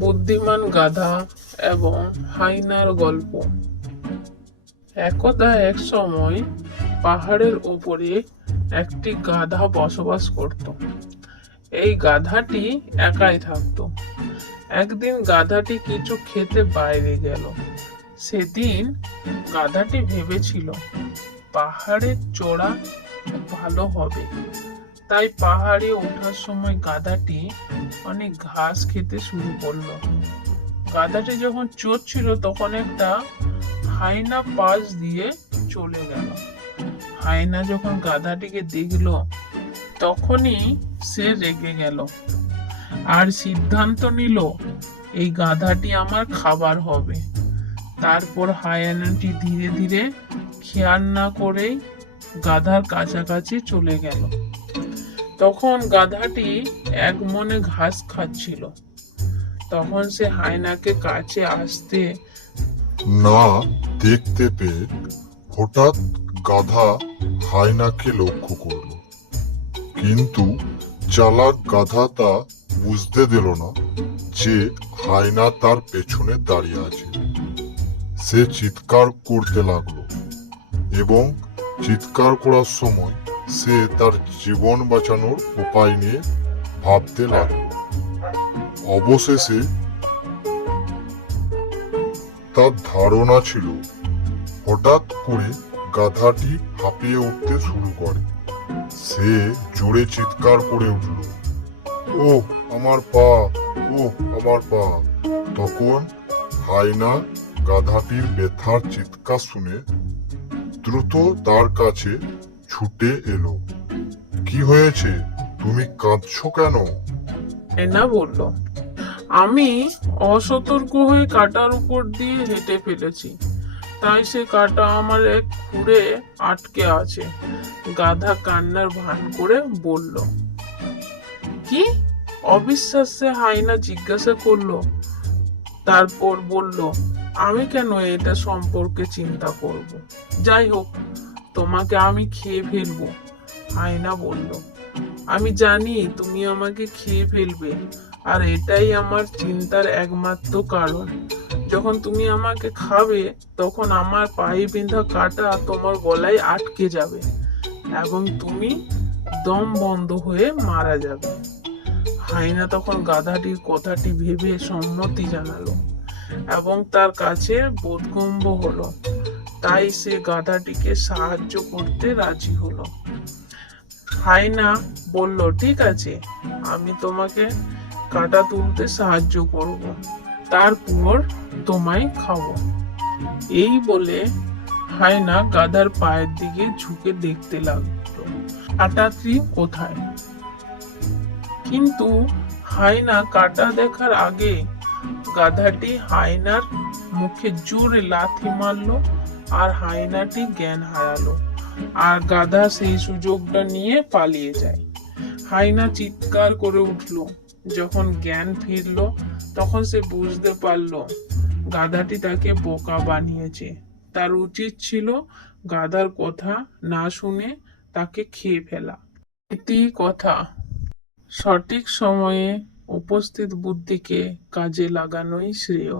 বুদ্ধিমান গাধা এবং হাইনার গল্প। একদা এক সময় পাহাড়ের উপরে একটি গাধা বসবাস করত। এই গাধাটি একাই থাকত। একদিন গাধাটি কিছু খেতে বাইরে গেল। সেদিন গাধাটি ভেবেছিল পাহাড়ের চড়া ভালো হবে, তাই পাহাড়ে ওঠার সময় গাধাটি অনেক ঘাস খেতে শুরু করলো। গাধাটি যখন চড়ছিল তখন একটা হায়না পাশ দিয়ে চলে গেল। হায়না যখন গাধাটিকে দেখলো তখনই সে রেগে গেল আর সিদ্ধান্ত নিল এই গাধাটি আমার খাবার হবে। তারপর হায়নাটি ধীরে ধীরে খেয়াল না করেই গাধার কাছাকাছি চলে গেল। তখন গাধাটি এক মনে ঘাস খাচ্ছিল। তখন সে হায়নাকে কাছে আসতে না দেখতে পেয়ে হঠাৎ গাধা হায়নাকে লক্ষ্য করল, কিন্তু চালাক গাধা তা বুঝতে দিল না যে হায়না তার পেছনে দাঁড়িয়ে আছে। সে চিৎকার করতে লাগলো এবং চিৎকার করার সময় সে তার জীবন বাঁচানোর উপায় নিয়ে ভাবতে লাগলো। অবশেষে তার ধারণা ছিল হঠাৎ করে গাধাটি হাঁপিয়ে উঠতে শুরু করে। সে জোরে চিৎকার করে উঠল, ও আমার পা, ও আমার পা। তখন হায়না গাধাটির ব্যথার চিৎকার শুনে দ্রুত তার কাছে ছুটে এলো। কি হয়েছে, তুমি কাঁদছো কেন? হেনা বলল, আমি অসতর্ক হয়ে কাঁটার উপর দিয়ে হেঁটে ফেলেছি, তাই সে কাঁটা আমার এক খুঁড়ে আটকে আছে। গাধা কান্নার ভান করে বলল। কি? অবিশ্বাস্যে হায়না জিজ্ঞাসা করলো। তারপর বলল, আমি কেন এটা সম্পর্কে চিন্তা করব? যাই হোক, তোমাকে আমি খেয়ে ফেলবো। হায়না বলল, আমি জানি তুমি আমাকে খেয়ে ফেলবে, আর এটাই আমার চিন্তার একমাত্র কারণ। যখন তুমি আমাকে খাবে তখন আমার পায়ে বিঁধা কাঁটা তোমার গলায় আটকে যাবে এবং তুমি দম বন্ধ হয়ে মারা যাবে। হায়না তখন গাধাটির কথাটি ভেবে সম্মতি জানালো এবং তার কাছে বোধগম্য হলো, তাই সে গাধাটিকে সাহায্য করতে রাজি হলো। হায়না বলল, ঠিক আছে, আমি তোমাকে কাঁটা তুলতে সাহায্য করব, তারপর তোমায় খাবো। এই বলে হায়না গাধার পায়ের দিকে ঝুঁকে দেখতে লাগলো কাঁটাটি কোথায়। কিন্তু হায়না কাঁটা দেখার আগে গাধাটি হায়নার মুখে জোরে লাথি মারলো আর হায়নাটি জ্ঞান হারালো, আর গাধা সেই সুযোগটা নিয়ে পালিয়ে যায়। হায়না চিৎকার করে উঠল। যখন জ্ঞান ফিরলো তখন সে বুঝতে পারলো গাধাটি তাকে বোকা বানিয়েছে। তার উচিত ছিল গাধার কথা না শুনে তাকে খেয়ে ফেলা। ইতি কথা, সঠিক সময়ে উপস্থিত বুদ্ধিকে কাজে লাগানোই শ্রেয়।